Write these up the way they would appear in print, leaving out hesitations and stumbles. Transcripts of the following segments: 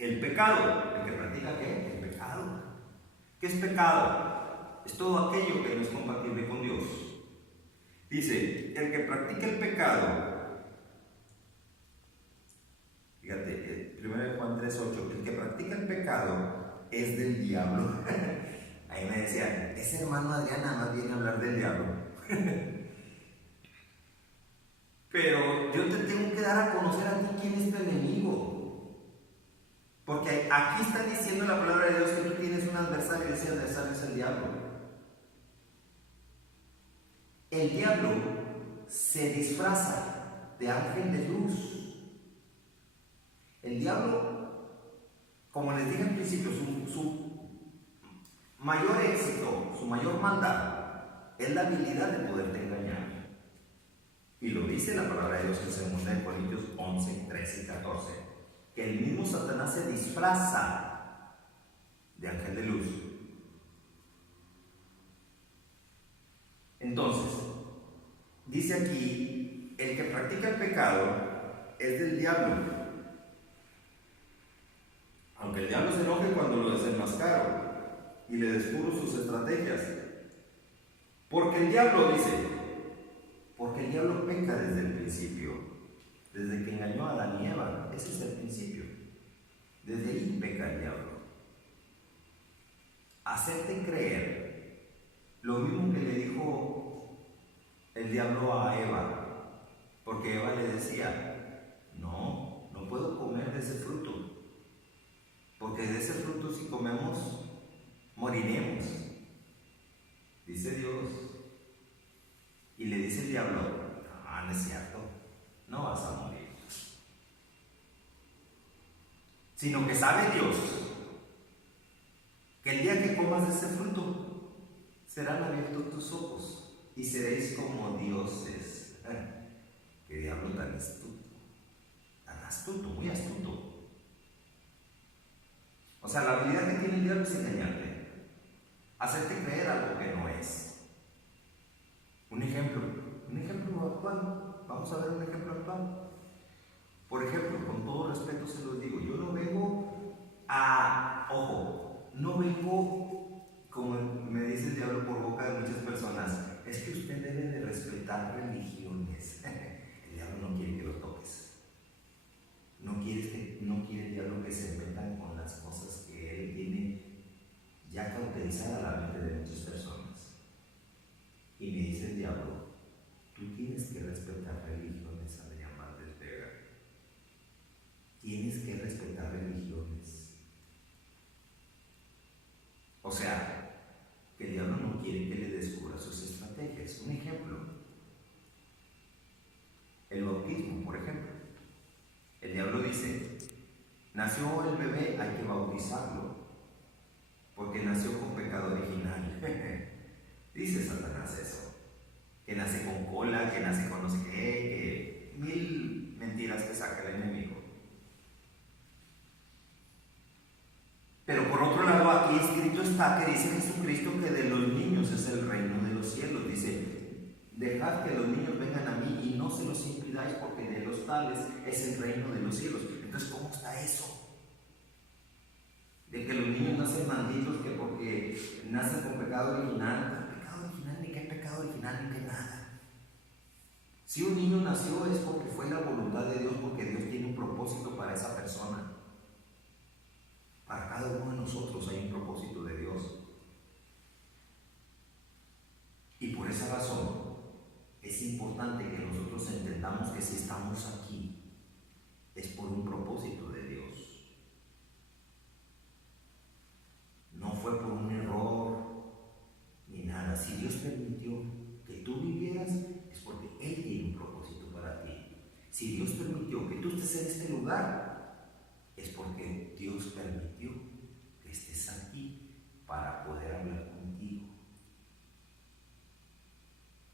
el pecado. ¿El que practica qué? El pecado. ¿Qué es pecado? Es todo aquello que no es compatible con Dios. Dice, el que practica el pecado, fíjate, 1 Juan 3:8, el que practica el pecado es del diablo. Ahí me decían, ese hermano Adrián nada más viene a hablar del diablo. Pero yo te tengo que dar a conocer a ti quién es tu enemigo. Porque aquí está diciendo la palabra de Dios que tú tienes un adversario y ese adversario es el diablo. El diablo se disfraza de ángel de luz. El diablo, como les dije al principio, su mayor éxito, su mayor maldad es la habilidad de poderte engañar. Y lo dice la palabra de Dios en 2 Corintios 11, 13 y 14, que el mismo Satanás se disfraza de ángel de luz. Entonces, dice aquí, el que practica el pecado es del diablo. Aunque el diablo se enoje cuando lo desenmascaro y le descubro sus estrategias. Porque el diablo peca desde el principio, desde que engañó a Adán y Eva. Ese es el principio. Desde ahí peca el diablo. Hacerte creer lo mismo que le dijo el diablo a Eva, porque Eva le decía, no puedo comer de ese fruto, porque de ese fruto si comemos, moriremos, dice Dios. Y le dice el diablo, no es cierto, no vas a morir. Sino que sabe Dios que el día que comas de ese fruto, serán abiertos tus ojos y seréis como dioses. Qué diablo tan astuto, muy astuto. O sea, la habilidad que tiene el diablo es engañarte, hacerte creer algo que no es. Un ejemplo actual. Vamos a ver un ejemplo actual. Por ejemplo, con todo respeto se los digo, yo no vengo como me dice el diablo por boca de muchas personas, es que usted debe de respetar religiones. El diablo no quiere que lo toques. No quiere el diablo que se metan con las cosas que él tiene ya cauterizada la mente de muchas personas. Y me dice el diablo, tú tienes que respetar religiones, Adrián Valdés Vega. Tienes que respetar religiones. O sea, que el diablo no quiere que le descubra sus estrategias. Un ejemplo, el bautismo, por ejemplo. El diablo dice, nació el bebé, hay que bautizarlo, porque nació con pecado original. Dice Satanás eso, que nace con cola, que nace con no sé qué, que mil mentiras que saca el enemigo. Pero por otro lado, aquí escrito está que dice Jesucristo que de los niños es el reino de los cielos. Dice, dejad que los niños vengan a mí y no se los impidáis, porque de los tales es el reino de los cielos. Entonces, ¿cómo está eso? De que los niños nacen malditos, que porque nacen con pecado original. ¿Pecado original? Ni qué pecado original, ni qué nada. Si un niño nació es porque fue la voluntad de Dios, porque Dios tiene un propósito para esa persona. Para cada uno de nosotros hay un propósito de Dios. Y por esa razón es importante que nosotros entendamos que si estamos aquí es por un propósito de Dios. No fue por un error ni nada. Si Dios permitió que tú vivieras es porque Él tiene un propósito para ti. Si Dios permitió que tú estés en este lugar es porque Dios permitió que estés aquí para poder hablar contigo,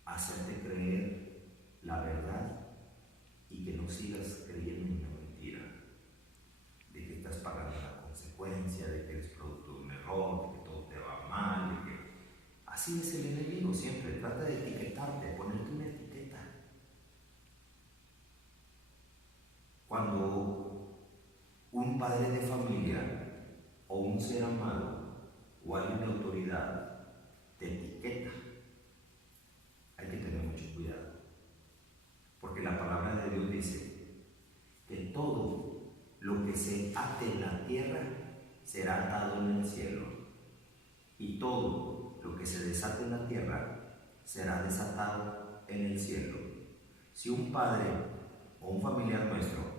hacerte creer la verdad y que no sigas creyendo en una mentira, de que estás pagando la consecuencia, de que eres producto de un error, de que todo te va mal, de que así es el enemigo siempre, trata de etiquetarte, ponerte una etiqueta. Cuando un padre de familia o un ser amado o alguien de autoridad te etiqueta, hay que tener mucho cuidado. Porque la palabra de Dios dice que todo lo que se ate en la tierra será atado en el cielo, y todo lo que se desate en la tierra será desatado en el cielo. Si un padre o un familiar nuestro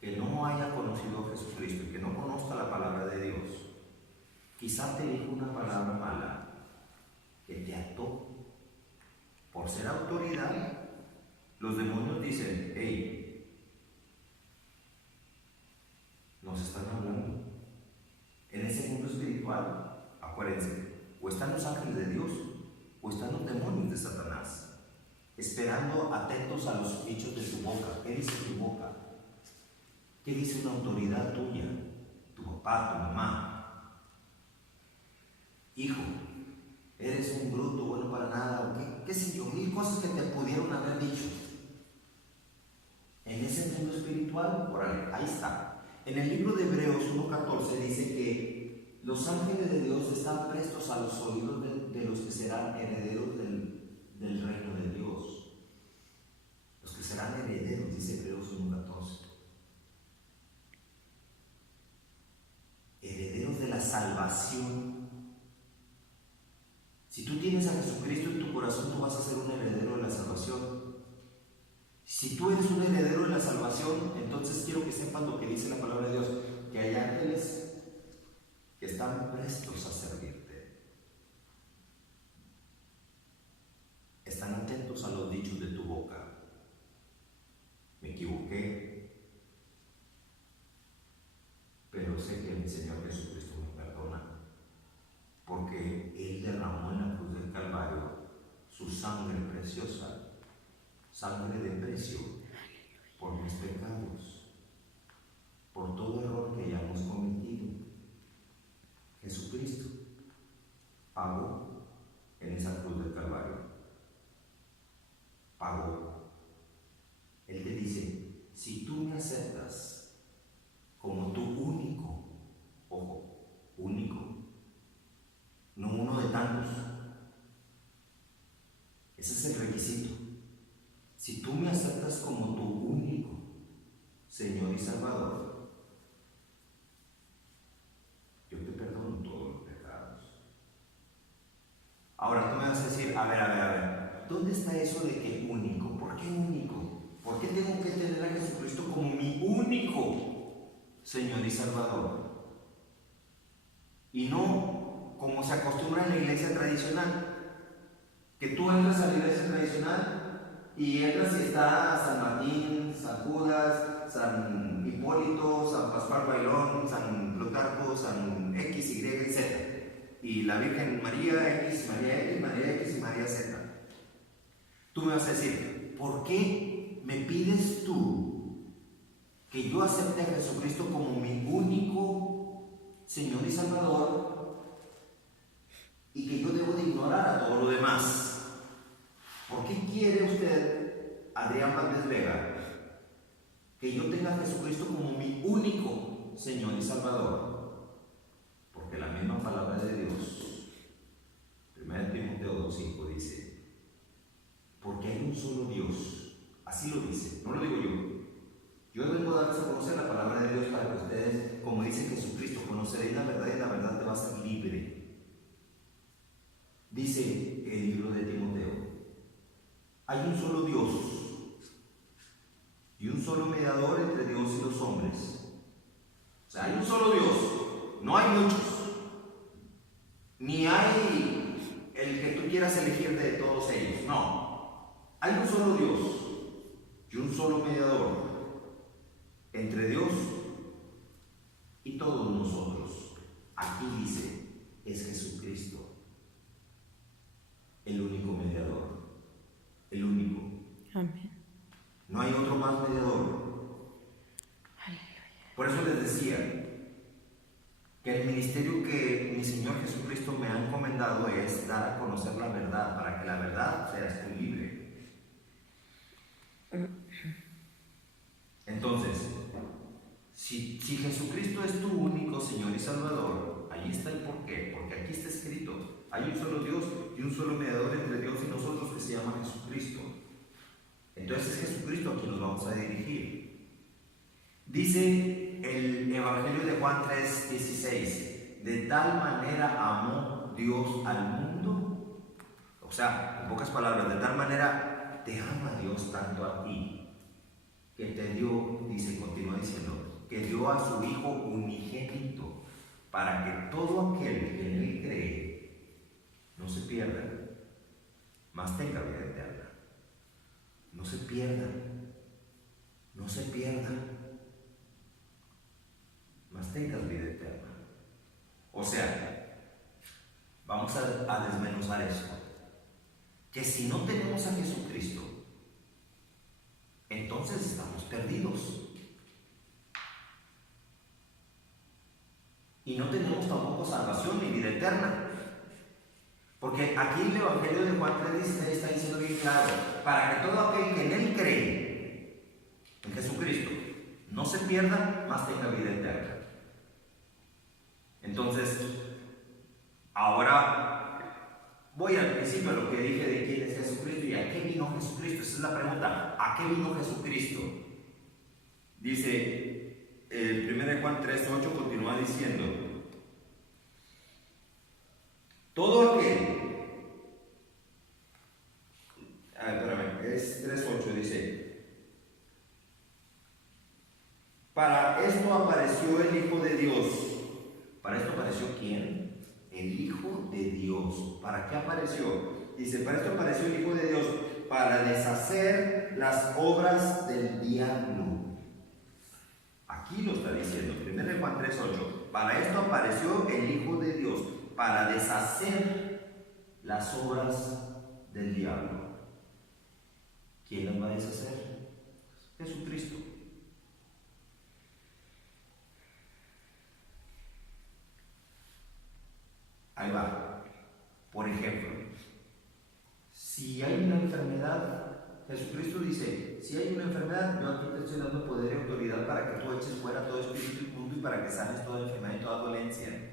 que no haya conocido a Jesucristo y que no conozca la palabra de Dios, quizá te dijo una palabra mala que te ató por ser autoridad, los demonios dicen: hey, nos están hablando. En ese mundo espiritual, acuérdense, o están los ángeles de Dios o están los demonios de Satanás, esperando, atentos a los dichos de tu boca. ¿Qué dice tu boca? ¿Qué dice una autoridad tuya? Tu papá, tu mamá. Hijo, eres un bruto, bueno para nada, o qué sé yo, mil cosas que te pudieron haber dicho. En ese mundo espiritual, por ahí está. En el libro de Hebreos 1:14 dice que los ángeles de Dios están prestos a los oídos de los que serán herederos del reino de Dios. Los que serán herederos, dice Hebreos 1:14. Herederos de la salvación. Si tú tienes a Jesucristo en tu corazón, tú vas a ser un heredero de la salvación. Si tú eres un heredero de la salvación, entonces quiero que sepan lo que dice la palabra de Dios, que hay ángeles que están prestos a servirte. Están atentos a los dichos de tu boca. Me equivoqué, pero sé que mi Señor Jesucristo me perdona, porque Él derramó en la cruz del Calvario su sangre preciosa, sangre de precio, por mis pecados, por todo error que hayamos cometido. Jesucristo pagó en esa cruz del Calvario. Pagó. Él te dice: si tú me aceptas como tu único, ojo, único, no uno de tantos, ese es el requisito. Si tú me aceptas como tu único Señor y Salvador, yo te perdono todos los pecados. Ahora tú me vas a decir: a ver, ¿dónde está eso de que único? ¿Por qué único? ¿Por qué tengo que tener a Jesucristo como mi único Señor y Salvador? Y no como se acostumbra en la iglesia tradicional, que tú entras a la iglesia tradicional y entras y está San Martín, San Judas, San Hipólito, San Pascual Bailón, San Plutarco, San X, Y, Z. Y la Virgen María X, María X y María Z. Tú me vas a decir: ¿por qué me pides tú que yo acepte a Jesucristo como mi único Señor y Salvador y que yo debo de ignorar a todo lo demás? ¿Por qué quiere usted, Adrián Valdés Vega, que yo tenga a Jesucristo como mi único Señor y Salvador? Porque la misma palabra de Dios, 1 Timoteo 2:5, dice: porque hay un solo Dios. Así lo dice, no lo digo yo. Yo vengo a darles a conocer la palabra de Dios para que ustedes, como dice Jesucristo, conoceréis la verdad y la verdad te va a hacer libre. Dice el libro de Timoteo: hay un solo Dios y un solo mediador entre Dios y los hombres. O sea, hay un solo Dios, no hay muchos, ni hay el que tú quieras elegir de todos ellos, no. Hay un solo Dios y un solo mediador entre Dios y todos nosotros. Aquí dice: es Jesucristo, el único mediador. El único. Amén. No hay otro más mediador. Por eso les decía que el ministerio que mi Señor Jesucristo me ha encomendado es dar a conocer la verdad, para que la verdad seas tú libre. Entonces, Si Jesucristo es tu único Señor y Salvador, ahí está el porqué, porque aquí está escrito, hay un solo Dios y un solo mediador entre Dios y nosotros que se llama Jesucristo. Entonces es Jesucristo a quien nos vamos a dirigir. Dice el Evangelio de Juan 3:16, de tal manera amó Dios al mundo, o sea, en pocas palabras, de tal manera te ama Dios tanto a ti, que te dio, dice, continúa diciendo, que dio a su Hijo unigénito, para que todo aquel que en Él cree no se pierda, mas tenga vida eterna. No se pierda, no se pierda, mas tengas vida eterna. O sea, vamos a desmenuzar esto, que si no tenemos a Jesucristo, entonces estamos perdidos. Y no tenemos tampoco salvación ni vida eterna. Porque aquí el Evangelio de Juan 3:16 está diciendo bien claro, para que todo aquel que en Él cree, en Jesucristo, no se pierda, mas tenga vida eterna. Entonces, ahora voy al principio a lo que dije de quién es Jesucristo y a qué vino Jesucristo. Esa es la pregunta, ¿a qué vino Jesucristo? Dice, el 1 Juan 3:8 continúa diciendo, todo aquel, es 3:8, dice, para esto apareció el Hijo de Dios. ¿Para esto apareció quién? El Hijo de Dios. ¿Para qué apareció? Dice, para esto apareció el Hijo de Dios, para deshacer las obras del diablo. Aquí lo está diciendo, 1 Juan 3:8, para esto apareció el Hijo de Dios, para deshacer las obras del diablo. ¿Quién las va a deshacer? Jesucristo. Ahí va. Por ejemplo, si hay una enfermedad, Jesucristo dice, si hay una enfermedad, yo aquí te estoy dando poder y autoridad para que tú eches fuera todo espíritu inmundo y para que sanes toda enfermedad y toda dolencia.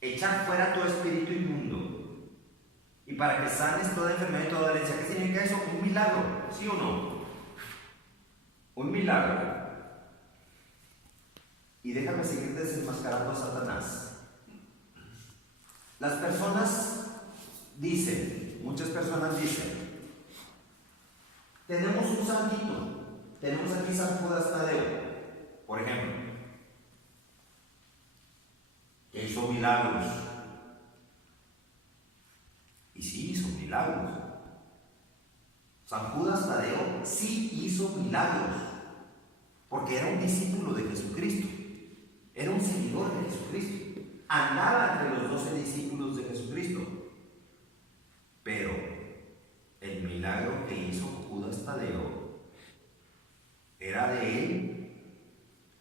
Echar fuera todo espíritu inmundo y para que sanes toda enfermedad y toda dolencia. ¿Qué significa eso? Un milagro, ¿sí o no? Un milagro. Y déjame seguir desenmascarando a Satanás. Las personas dicen, muchas personas dicen, tenemos un santito, tenemos aquí San Judas Tadeo, por ejemplo, que hizo milagros. Y sí hizo milagros. San Judas Tadeo sí hizo milagros, porque era un discípulo de Jesucristo, era un seguidor de Jesucristo, andaba entre los 12 discípulos de Jesucristo. Pero el milagro que hizo Judas Tadeo era de él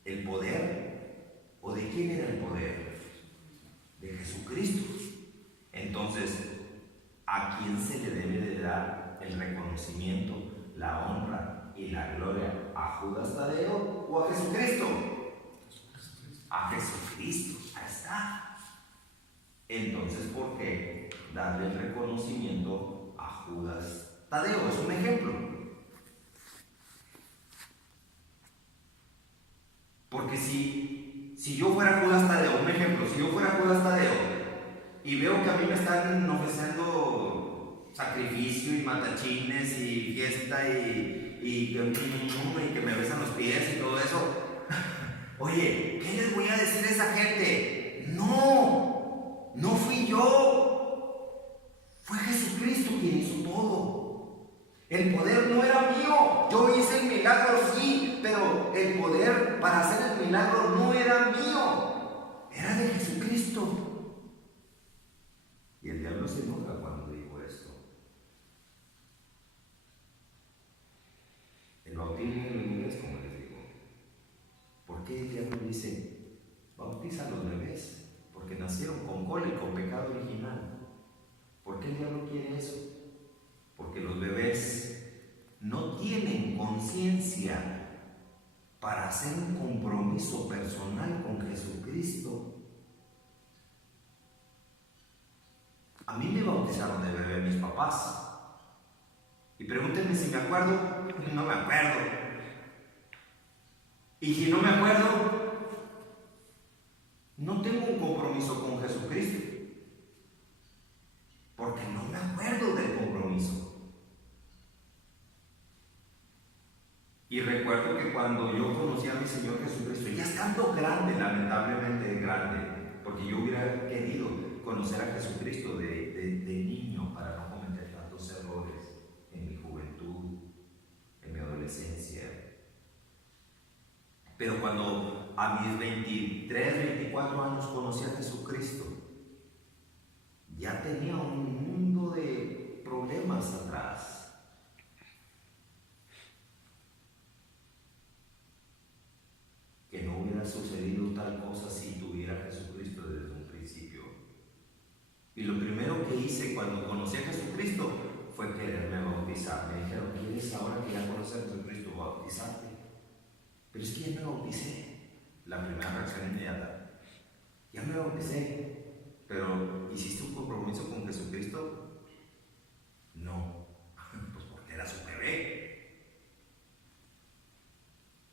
el poder. ¿O de quién era el poder? De Jesucristo. Entonces, ¿a quién se le debe de dar el reconocimiento, la honra y la gloria? ¿A Judas Tadeo o a Jesucristo? A Jesucristo. Ahí está. Entonces, ¿por qué darle el reconocimiento a Judas Tadeo? Es un ejemplo. Porque si yo fuera Judas Tadeo, un ejemplo, si yo fuera Judas Tadeo y veo que a mí me están ofreciendo sacrificio y matachines y fiesta y que me besan los pies y todo eso, oye, ¿qué les voy a decir a esa gente? No fui yo, fue Jesucristo quien hizo todo. El poder no era mío, yo hice el milagro sí, pero el poder para hacer el milagro no era mío, era de Jesucristo. Y el diablo se enoja cuando digo esto. El bautismo en los bebés, como les digo, ¿por qué el diablo dice, bautiza a los bebés? Porque nacieron con cola y con pecado original. ¿Por qué el diablo quiere eso? Porque los bebés no tienen conciencia para hacer un compromiso personal con Jesucristo. A mí me bautizaron de bebé mis papás. Y pregúntenme si me acuerdo. No me acuerdo. Y si no me acuerdo, no tengo un compromiso con Jesucristo. Porque no me acuerdo del compromiso. Y recuerdo que cuando yo conocí a mi Señor Jesucristo, ya estando grande, lamentablemente grande, porque yo hubiera querido conocer a Jesucristo de niño para no cometer tantos errores en mi juventud, en mi adolescencia. Pero cuando a mis 23, 24 años conocí a Jesucristo, ya tenía un mundo de problemas atrás. Que no hubiera sucedido tal cosa si tuviera a Jesucristo desde un principio. Y lo primero que hice cuando conocí a Jesucristo fue quererme bautizar. Me dijeron, ¿quieres ahora que ya conoces a Jesucristo bautizarte? Pero es que ya me bauticé. La primera reacción inmediata. Ya me bauticé. Pero ¿hiciste un compromiso con Jesucristo? No. Pues porque era su bebé.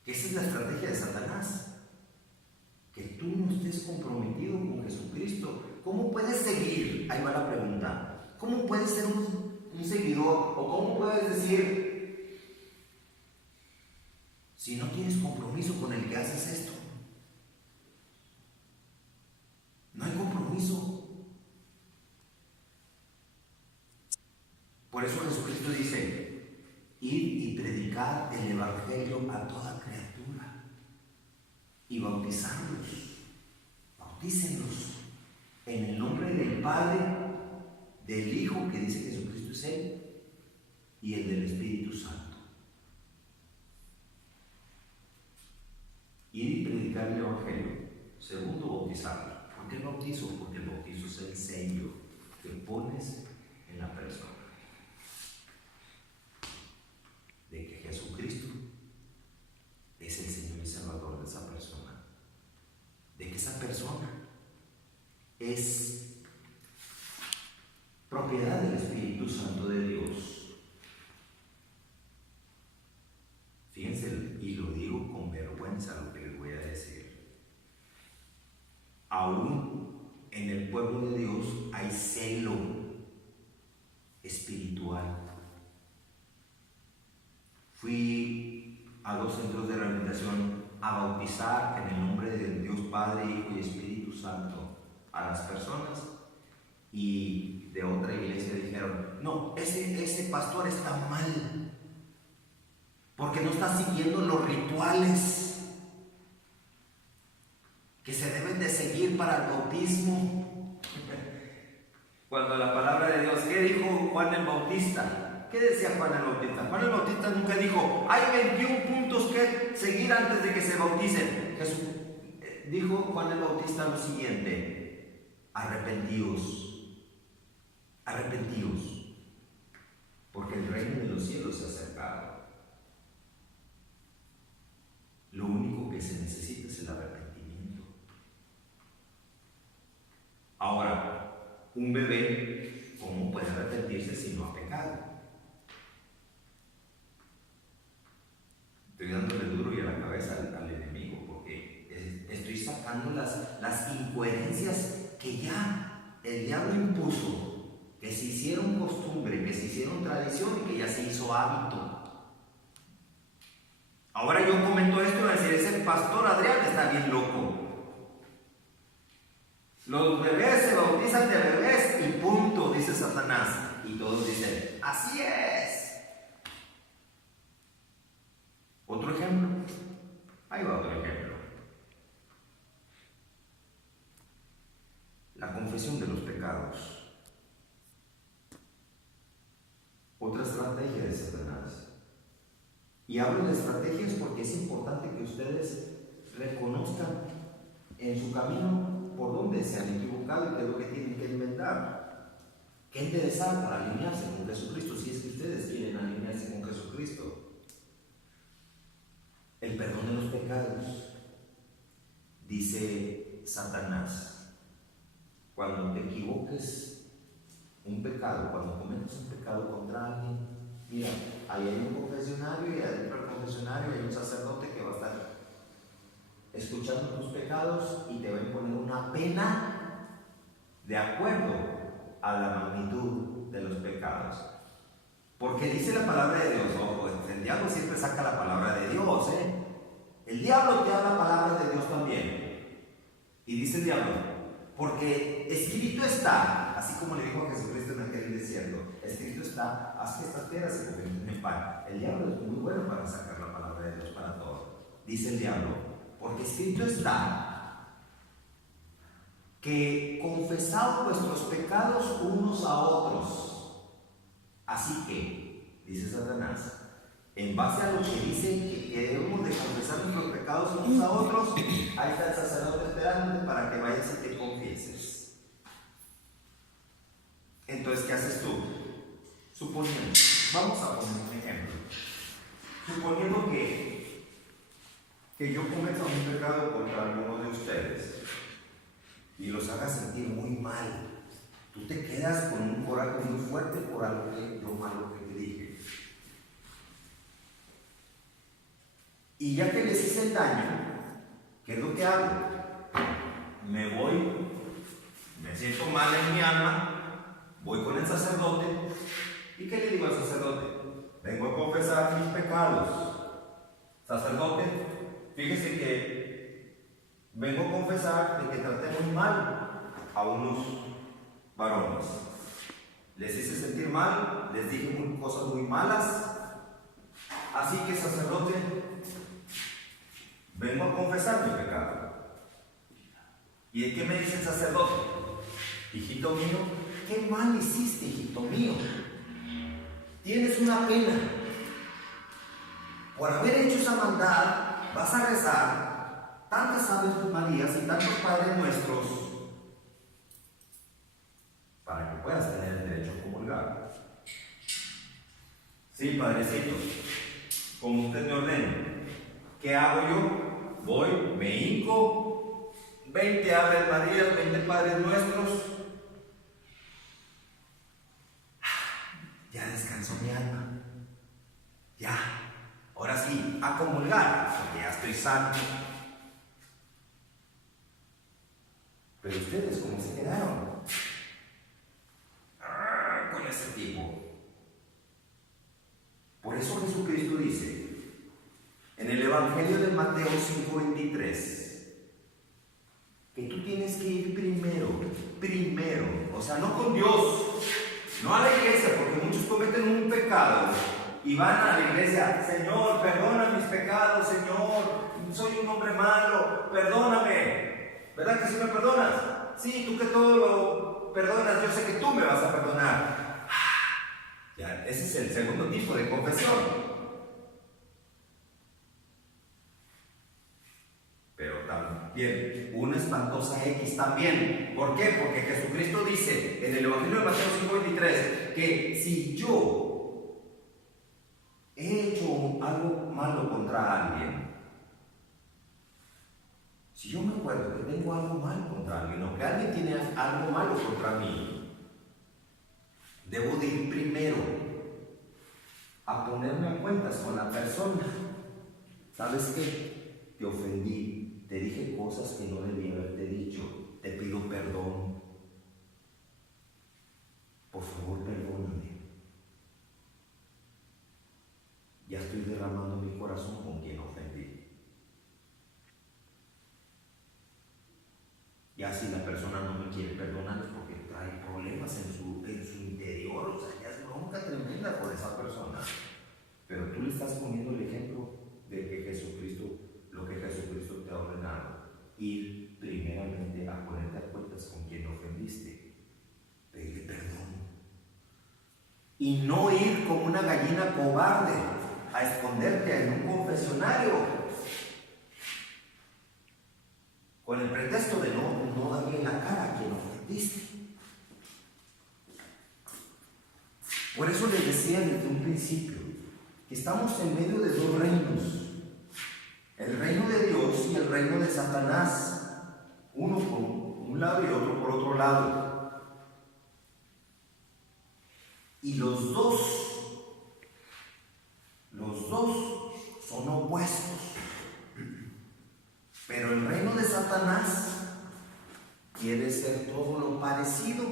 Esa es la estrategia de Satanás. Que tú no estés comprometido con Jesucristo. ¿Cómo puedes seguir? Ahí va la pregunta. ¿Cómo puedes ser un seguidor? ¿O cómo puedes decir si no tienes compromiso con el que haces esto? No hay compromiso. Por eso Jesucristo dice: id y predicad el Evangelio a toda criatura y bautizarlos, bautícenlos en el nombre del Padre, del Hijo, que dice Jesucristo es Él, y el del Espíritu Santo. Ir y predicar el Evangelio. Segundo, bautizarlos. ¿Por qué el bautizo? Porque el bautizo es el sello que pones en la persona de que Jesucristo es el Señor y Salvador de esa persona, de que esa persona es propiedad del Espíritu Santo de Dios. Fíjense, y lo digo con vergüenza lo que les voy a decir. Aún en el pueblo de Dios hay celo espiritual. Fui a 2 centros de rehabilitación a bautizar en el nombre del Dios Padre, Hijo y Espíritu Santo a las personas, y de otra iglesia dijeron: no, ese pastor está mal porque no está siguiendo los rituales que se deben de seguir para el bautismo. Cuando la palabra de Dios, ¿qué dijo Juan el Bautista? ¿Qué decía Juan el Bautista? Juan el Bautista nunca dijo: hay 21 puntos que seguir antes de que se bauticen. Jesús, dijo Juan el Bautista lo siguiente: arrepentíos, arrepentíos, porque el reino de los cielos se ha acercado. Lo único que se necesita es el arrepentimiento. Ahora, un bebé, ¿cómo puede arrepentirse si no ha pecado? Estoy dándole duro y a la cabeza al enemigo, porque estoy sacando las incoherencias que ya el diablo impuso, que se hicieron costumbre, que se hicieron tradición y que ya se hizo hábito. Ahora yo comento esto y voy a decir: ese pastor Adrián está bien loco. Los bebés se bautizan de bebés y punto, dice Satanás. Y todos dicen: así es. Otro ejemplo. Ahí va otro ejemplo. La confesión de los pecados. Otra estrategia de Satanás. Y hablo de estrategias porque es importante que ustedes reconozcan en su camino por dónde se han equivocado y qué es lo que tienen que inventar. Qué interesar para alinearse con Jesucristo, si es que ustedes quieren alinearse con Jesucristo. el perdón de los pecados. Dice Satanás, cuando te equivoques un pecado, cuando cometes un pecado contra alguien, mira, ahí hay un confesionario y adentro del confesionario hay un sacerdote que va a estar escuchando tus pecados y te va a imponer una pena de acuerdo a la magnitud de los pecados. Porque dice la palabra de Dios, ojo, el diablo siempre saca la palabra de Dios, El diablo te habla palabras de Dios también. Y dice el diablo, porque escrito está, así como le dijo a Jesucristo en aquel desierto, escrito está, haz que estas piedras se conviertan en pan. El diablo es muy bueno para sacar la palabra de Dios para todo. Dice el diablo, porque escrito está que confesad vuestros pecados unos a otros. Así que, dice Satanás, en base a lo que dice que debemos de confesar nuestros pecados unos a otros, ahí está el sacerdote esperándote para que vayas y te confieses. Entonces, ¿qué haces tú? Suponiendo, vamos a poner un ejemplo. Suponiendo que yo cometa un pecado contra alguno de ustedes y los haga sentir muy mal. Tú te quedas con un coraje muy fuerte por algo que yo malo que te dije. Y ya que les hice el daño, ¿qué es lo que hago? Me voy, me siento mal en mi alma, voy con el sacerdote. ¿Y qué le digo al sacerdote? Vengo a confesar mis pecados. Sacerdote, fíjese que vengo a confesar de que traté muy mal a unos varones. Les hice sentir mal, les dije cosas muy malas. Así que, sacerdote, vengo a confesar mi pecado. ¿Y qué me dice el sacerdote? Hijito mío, ¿qué mal hiciste, hijito mío? Tienes una pena. Por haber hecho esa maldad, vas a rezar tantas Aves Marías y tantos Padres Nuestros para que puedas tener el derecho a comulgar. Sí, Padrecito, como usted me ordene. ¿Qué hago yo? Voy, me hinco, 20 Aves Marías, 20 Padres Nuestros. Ya descansó mi alma. Ya, ahora sí, a comulgar, porque ya estoy santo. Pero ustedes, ¿cómo se quedaron? Con ese tipo. Por eso Jesucristo dice en el Evangelio de Mateo 5:23 que tú tienes que ir primero, o sea, no con Dios, no a la iglesia, porque muchos cometen un pecado y van a la iglesia: Señor, perdona mis pecados, Señor, soy un hombre malo, perdóname. ¿Verdad que sí me perdonas? Sí, tú que todo lo perdonas, yo sé que tú me vas a perdonar. Ya, ese es el segundo tipo de confesión. Pero también, una espantosa X también. ¿Por qué? Porque Jesucristo dice en el Evangelio de Mateo 5:23 que si yo he hecho algo malo contra alguien, si yo me acuerdo que tengo algo malo contra alguien, o que alguien tiene algo malo contra mí, debo de ir primero a ponerme a cuentas con la persona. ¿Sabes qué? Te ofendí, te dije cosas que no debía haberte dicho, te pido perdón. Por favor, perdóname. Ya estoy derramando mi corazón con quien ofendí. Ya si la persona no me quiere perdonar es porque trae problemas en su interior, o sea, ya es bronca tremenda por esa persona. Pero tú le estás poniendo el ejemplo de que Jesucristo, lo que Jesucristo te ha ordenado, ir primeramente a ponerte a cuentas con quien ofendiste, pedirle perdón. Y no ir como una gallina cobarde a esconderte en un confesionario con el pretexto de no darle la cara a quien ofendiste. Por eso les decía desde un principio que estamos en medio de dos reinos. El reino de Dios y el reino de Satanás, uno por un lado y otro por otro lado. Y los dos son opuestos. Pero el reino de Satanás quiere ser todo lo parecido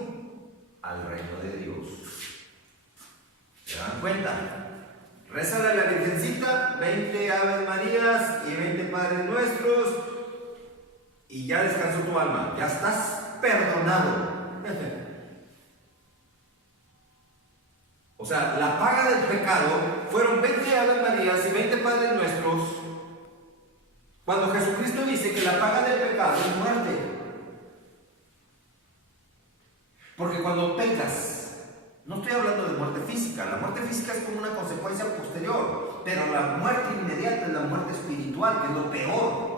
al reino de Dios. ¿Se dan cuenta? Rézale a la Virgencita 20 Aves Marías y 20 Padres Nuestros y ya descansó tu alma, ya estás perdonado. O sea, la paga del pecado fueron 20 Aves Marías y 20 Padres Nuestros, cuando Jesucristo dice que la paga del pecado es muerte. Porque cuando pecas, no estoy hablando de muerte física, la muerte física es como una consecuencia posterior, pero la muerte inmediata es la muerte espiritual, que es lo peor.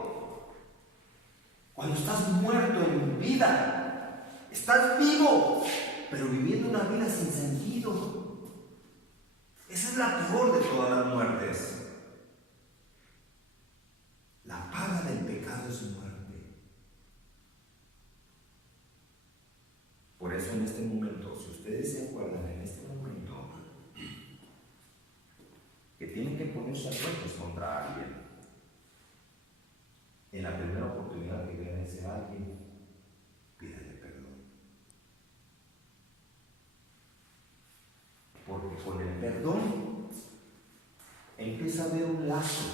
Cuando estás muerto en vida, estás vivo, pero viviendo una vida sin sentido. Esa es la peor de todas las muertes. La paga del pecado es muerte. Por eso en este momento, si ustedes se acuerdan en este momento que tienen que ponerse a cuentas contra alguien, en la primera oportunidad que vean a ese alguien, pídanle perdón. Porque con el perdón empieza a haber un lazo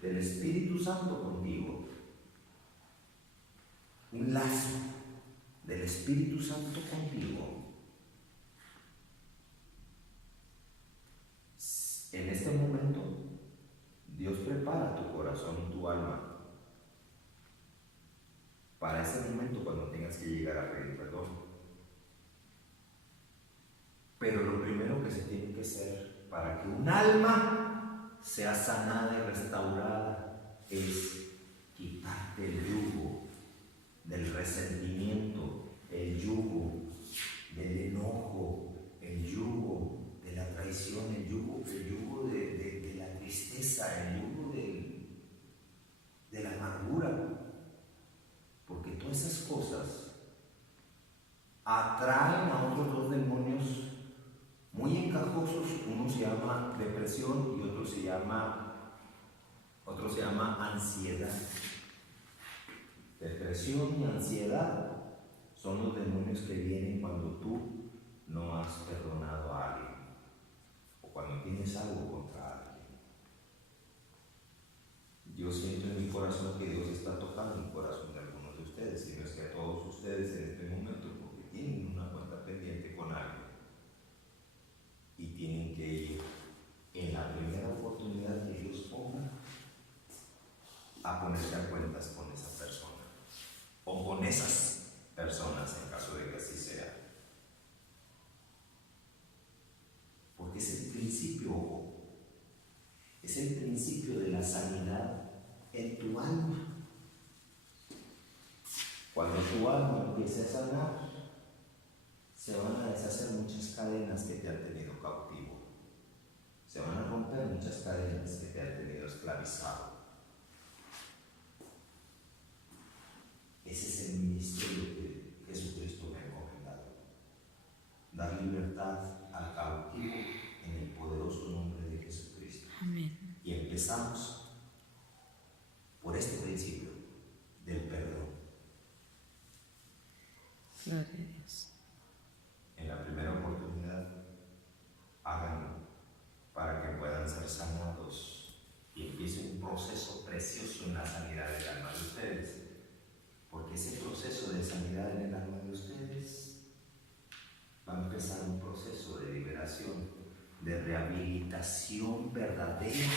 del Espíritu Santo contigo. Un lazo del Espíritu Santo contigo. En este momento, Dios prepara tu corazón y tu alma para ese momento cuando tengas que llegar a pedir perdón. Pero lo primero que se tiene que hacer para que un alma sea sanada y restaurada es quitarte el yugo del resentimiento, el yugo del enojo, el yugo de la traición, el yugo de la tristeza, el yugo de la amargura. Porque todas esas cosas atraen a otros dos demonios muy encajosos. Uno se llama depresión y otro se llama ansiedad. Depresión y ansiedad son los demonios que vienen cuando tú no has perdonado a alguien o cuando tienes algo contra alguien. Yo siento en mi corazón que Dios está tocando el corazón de algunos de ustedes, y no es que a todos ustedes en este momento, porque tienen una cuenta pendiente con alguien y tienen que ir en la primera oportunidad que Dios ponga a ponerse a cuentas con esa persona o con esas personas en caso de que así sea. Porque es el principio, ojo, es el principio de la sanidad en tu alma. Cuando tu alma empiece a sanar, se van a deshacer muchas cadenas que te han tenido cautivo. Se van a romper muchas cadenas que te han tenido esclavizado. Ese es el ministerio que Jesucristo me ha encomendado. Dar libertad al cautivo en el poderoso nombre de Jesucristo. Amén. Y empezamos por este principio del perdón. Gloria a Dios. En la primera oportunidad, háganlo para que puedan ser sanados y empiece un proceso precioso en la sanidad del alma de ustedes. Porque ese proceso de sanidad en el alma de ustedes va a empezar un proceso de liberación, de rehabilitación verdadera